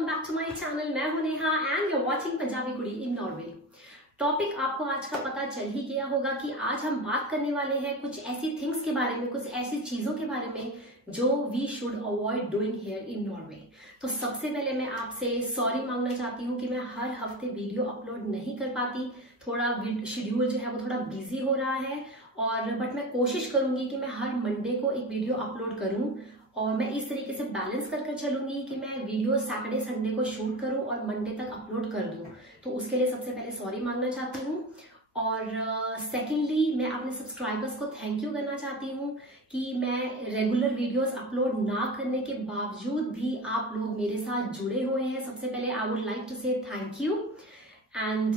Welcome back to my channel. मैं हूं Neha and you're watching Punjabi कुड़ी इन नॉर्वे। टॉपिक आपको आज का पता चल ही गया होगा कि आज हम बात करने वाले हैं कुछ ऐसी थिंग्स के बारे में, कुछ ऐसी चीजों के बारे में जो we should avoid doing here in Norway. तो सबसे पहले मैं आपसे सॉरी मांगना चाहती हूँ कि मैं हर हफ्ते वीडियो अपलोड नहीं कर पाती। थोड़ा शेड्यूल जो है वो थोड़ा बिजी हो रहा है और बट मैं कोशिश करूंगी कि मैं हर मंडे को एक वीडियो अपलोड करूं और मैं इस तरीके से बैलेंस कर चलूंगी कि मैं वीडियो सैटरडे संडे को शूट करूं और मंडे तक अपलोड कर दूं। तो उसके लिए सबसे पहले सॉरी मांगना चाहती हूँ और सेकेंडली मैं अपने सब्सक्राइबर्स को थैंक यू करना चाहती हूँ कि मैं रेगुलर वीडियोस अपलोड ना करने के बावजूद भी आप लोग मेरे साथ जुड़े हुए हैं। सबसे पहले आई वुड लाइक टू से thank you and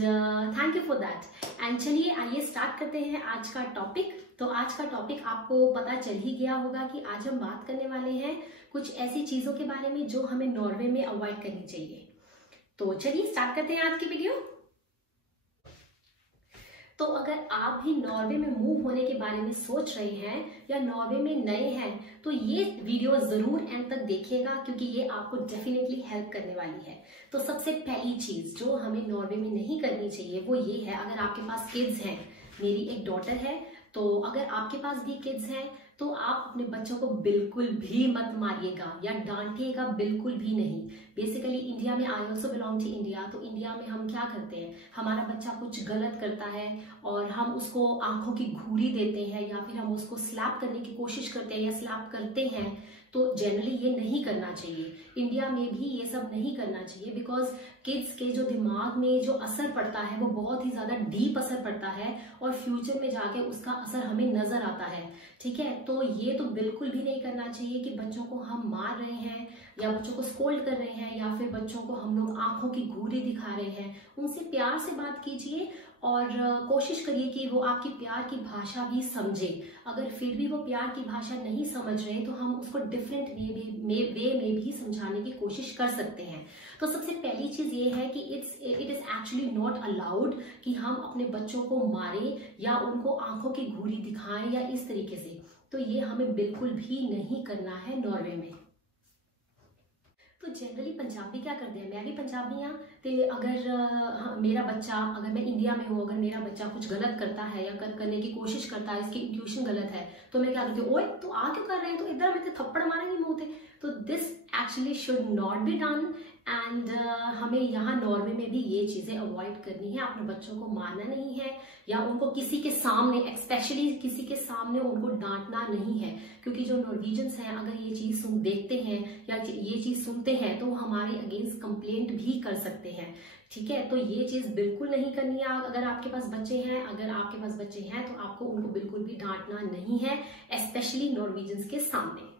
thank you for that. And चलिए आइए स्टार्ट करते हैं आज का टॉपिक। तो आज का टॉपिक आपको पता चल ही गया होगा कि आज हम बात करने वाले हैं कुछ ऐसी चीजों के बारे में जो हमें नॉर्वे में अवॉइड करनी चाहिए। तो चलिए स्टार्ट करते हैं आज की वीडियो। तो अगर आप भी नॉर्वे में मूव होने के बारे में सोच रहे हैं या नॉर्वे में नए हैं तो ये वीडियो जरूर एंड तक देखिएगा क्योंकि ये आपको डेफिनेटली हेल्प करने वाली है। तो सबसे पहली चीज जो हमें नॉर्वे में नहीं करनी चाहिए वो ये है, अगर आपके पास किड्स हैं, मेरी एक डॉटर है, तो अगर आपके पास भी किड्स हैं तो आप अपने बच्चों को बिल्कुल भी मत मारिएगा या डांटिएगा, बिल्कुल भी नहीं। बेसिकली इंडिया में, I also belong to India, तो इंडिया में हम क्या करते हैं, हमारा बच्चा कुछ गलत करता है और हम उसको आंखों की घूरी देते हैं या फिर हम उसको स्लैप करने की कोशिश करते हैं या स्लैप करते हैं। तो जनरली ये नहीं करना चाहिए। इंडिया में भी ये सब नहीं करना चाहिए बिकॉज किड्स के जो दिमाग में जो असर पड़ता है वो बहुत ही ज्यादा डीप असर पड़ता है और फ्यूचर में जाके उसका असर हमें नजर आता है। ठीक है, तो ये तो बिल्कुल भी नहीं करना चाहिए कि बच्चों को हम मार रहे हैं या बच्चों को स्कोल्ड कर रहे हैं या फिर बच्चों को हम लोग आंखों की घूरी दिखा रहे हैं। उनसे प्यार से बात कीजिए और कोशिश करिए कि वो आपकी प्यार की भाषा भी समझे। अगर फिर भी वो प्यार की भाषा नहीं समझ रहे तो हम उसको डिफरेंट वे में भी समझाने की कोशिश कर सकते हैं। तो सबसे पहली चीज ये है कि it is actually not allowed कि हम अपने बच्चों को मारें या उनको आंखों की घूरी दिखाएं या इस तरीके से। तो ये हमें बिल्कुल भी नहीं करना है नॉर्वे में। तो जनरली पंजाबी क्या करते हैं, मैं भी पंजाबी हाँ, तो अगर मेरा बच्चा, अगर मैं इंडिया में हूँ, अगर मेरा बच्चा कुछ गलत करता है या करने की कोशिश करता है, इसकी इंट्यूशन गलत है, तो मैं क्या करती हूँ, ओए तो आ क्यों कर रहे हैं, तो इधर में थप्पड़ मारेंगे मुंह पे। तो this actually should not be done and हमें यहाँ नॉर्वे में भी ये चीजें अवॉइड करनी है। अपने बच्चों को मारना नहीं है या उनको किसी के सामने, स्पेशली किसी के सामने उनको डांटना नहीं है क्योंकि जो नॉर्वेजियंस हैं अगर ये चीज देखते हैं या ये चीज सुनते हैं तो वो हमारे अगेंस्ट कंप्लेंट भी कर सकते हैं। ठीक है, तो ये चीज बिल्कुल नहीं करनी है। अगर आपके पास बच्चे हैं, तो आपको उनको बिल्कुल भी डांटना नहीं है, स्पेशली नॉर्वेजियंस के सामने।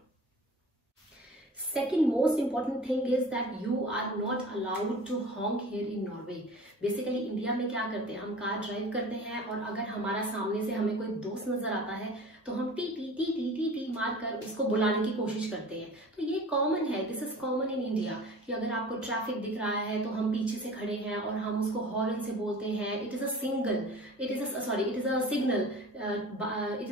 Second most important thing is that you are not allowed to honk here in Norway. Basically India में क्या करते हैं, हम कार ड्राइव करते हैं और अगर हमारा सामने से हमें कोई दोस्त नजर आता है तो हम T T T T T T मार कर उसको बुलाने की कोशिश करते हैं। तो ये कॉमन है, this is common in India कि अगर आपको ट्रैफिक दिख रहा है तो हम पीछे से खड़े हैं और हम उसको हॉर्न से बोलते हैं। It is a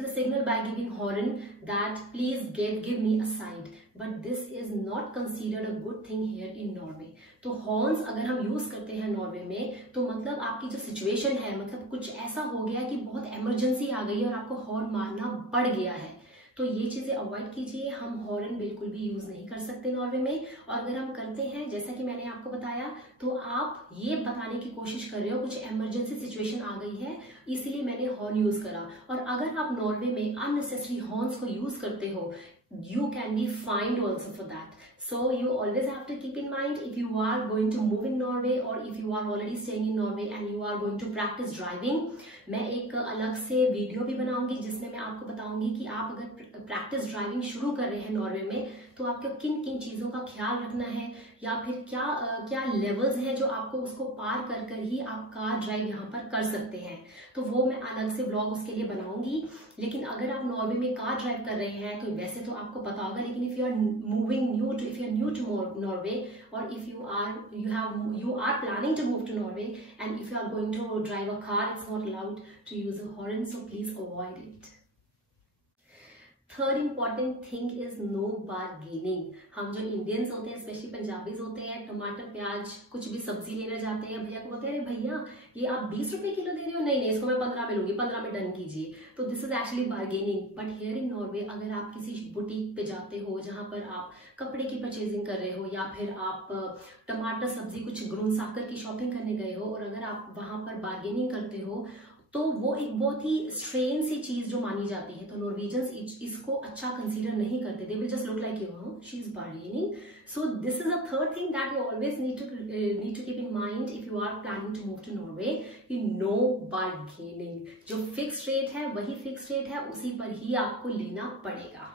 signal by giving horn that please give me a side, but this is not considered a good thing here in Norway. तो हॉर्न्स अगर हम यूज करते हैं नॉर्वे में तो मतलब आपकी जो सिचुएशन है, मतलब कुछ ऐसा हो गया कि बहुत इमरजेंसी आ गई है और आपको हॉर्न मारना पड़ गया है, तो ये चीजें अवॉइड कीजिए। हम हॉर्न बिल्कुल भी यूज नहीं कर सकते नॉर्वे में, और अगर हम करते हैं जैसा कि मैंने आपको बताया तो आप ये बताने की कोशिश कर रहे हो कुछ इमरजेंसी सिचुएशन आ गई है इसलिए मैंने हॉर्न यूज करा। और अगर आप नॉर्वे में अननेसेसरी हॉर्न्स को यूज करते हो, you can be fined also for that. So you always have to keep in mind if you are going to move in Norway or if you are already staying in Norway and you are going to practice driving, मैं एक अलग से video भी बनाऊंगी जिसमें मैं आपको बताऊंगी कि आप अगर प्रैक्टिस ड्राइविंग शुरू कर रहे हैं नॉर्वे में तो आपको किन किन चीजों का ख्याल रखना है या फिर क्या लेवल्स हैं जो आपको उसको पार कर कर ही आप कार ड्राइव यहाँ पर कर सकते हैं। तो वो मैं अलग से ब्लॉग उसके लिए बनाऊंगी। लेकिन अगर आप नॉर्वे में कार ड्राइव कर रहे हैं तो वैसे तो आपको पता होगा, लेकिन if you are new to Norway और if you are planning to move to Norway and if you are going to drive a car, it's not allowed to use a horn, so please avoid it. Third important thing is no bargaining. हम जो Indians होते हैं, specially Punjabis होते हैं, टमाटर प्याज कुछ भी सब्जी लेना जाते हैं, भैया को बोलते हैं अरे भैया ये आप 20 रुपए किलो दे रहे हो, नहीं नहीं इसको मैं 15 में लूंगी, 15 में डन कीजिए। तो this is actually bargaining. But here in Norway अगर आप किसी बुटीक पे जाते हो जहां पर आप कपड़े की परचेजिंग कर रहे हो या फिर आप टमाटर सब्जी कुछ ग्रून साकर की शॉपिंग करने गए हो और अगर आप वहां पर बार्गेनिंग करते हो तो वो एक बहुत ही स्ट्रेन सी चीज जो मानी जाती है। तो नॉर्वेजियंस इसको अच्छा कंसीडर नहीं करते। They will just look like you know she is bargaining. So this is a third thing that you always need to keep in mind if you are planning to move to Norway, कि no bargaining. जो fix rate है वही fix rate है, उसी पर ही आपको लेना पड़ेगा।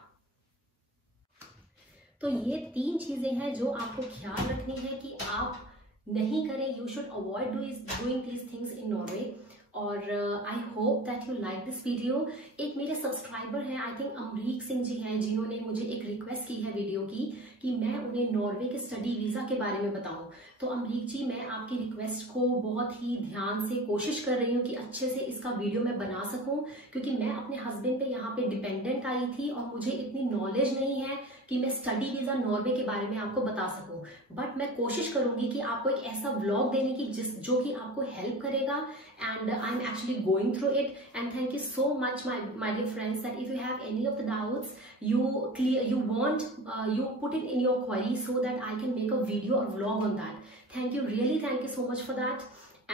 तो ये 3 चीजें हैं जो आपको ख्याल रखनी है कि आप नहीं करें। You should avoid doing these things in Norway. और I hope that you like this video. एक मेरे सब्सक्राइबर हैं, आई थिंक अमरीक सिंह जी हैं, जिन्होंने मुझे एक रिक्वेस्ट की है वीडियो की कि मैं उन्हें नॉर्वे के स्टडी वीजा के बारे में बताऊं। तो अमरीक जी, मैं आपकी रिक्वेस्ट को बहुत ही ध्यान से कोशिश कर रही हूँ कि अच्छे से इसका वीडियो मैं बना सकूं, क्योंकि मैं अपने हस्बैंड पे यहाँ पे डिपेंडेंट आई थी और मुझे इतनी नॉलेज नहीं है कि मैं स्टडी वीजा नॉर्वे के बारे में आपको बता सकूं। बट मैं कोशिश करूंगी कि आपको एक ऐसा व्लॉग देने की जो कि आपको हेल्प करेगा। And I am actually going through it. And thank you so much my dear friends, that if you have any of the doubts, you put it in your query so that I can make a video or vlog on that. Thank you so much for that.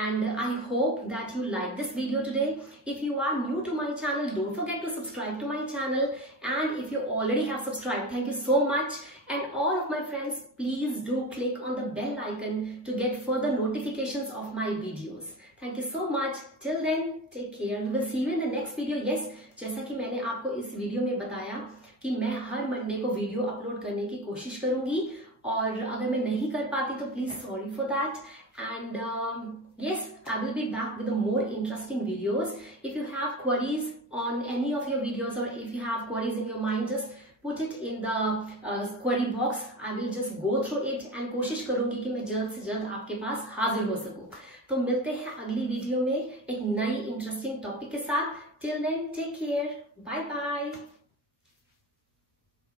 And I hope that you like this video today. If you are new to my channel, don't forget to subscribe to my channel. And if you already have subscribed, thank you so much. And all of my friends, please do click on the bell icon to get further notifications of my videos. Thank you so much. Till then, take care. We will see you in the next video. Yes, जैसा कि मैंने आपको इस video में बताया कि मैं हर Monday को वीडियो अपलोड करने की कोशिश करूंगी, और अगर मैं नहीं कर पाती तो please sorry for that. And yes, I will be back with more interesting videos. If you have queries on any of your videos, or if you have queries in your mind, just put it in the query box. I will just go through it and कोशिश करूंगी कि मैं जल्द से जल्द आपके पास हाजिर हो सकूं। तो मिलते हैं अगली वीडियो में एक नई इंटरेस्टिंग टॉपिक के साथ। Till then, take care. Bye bye.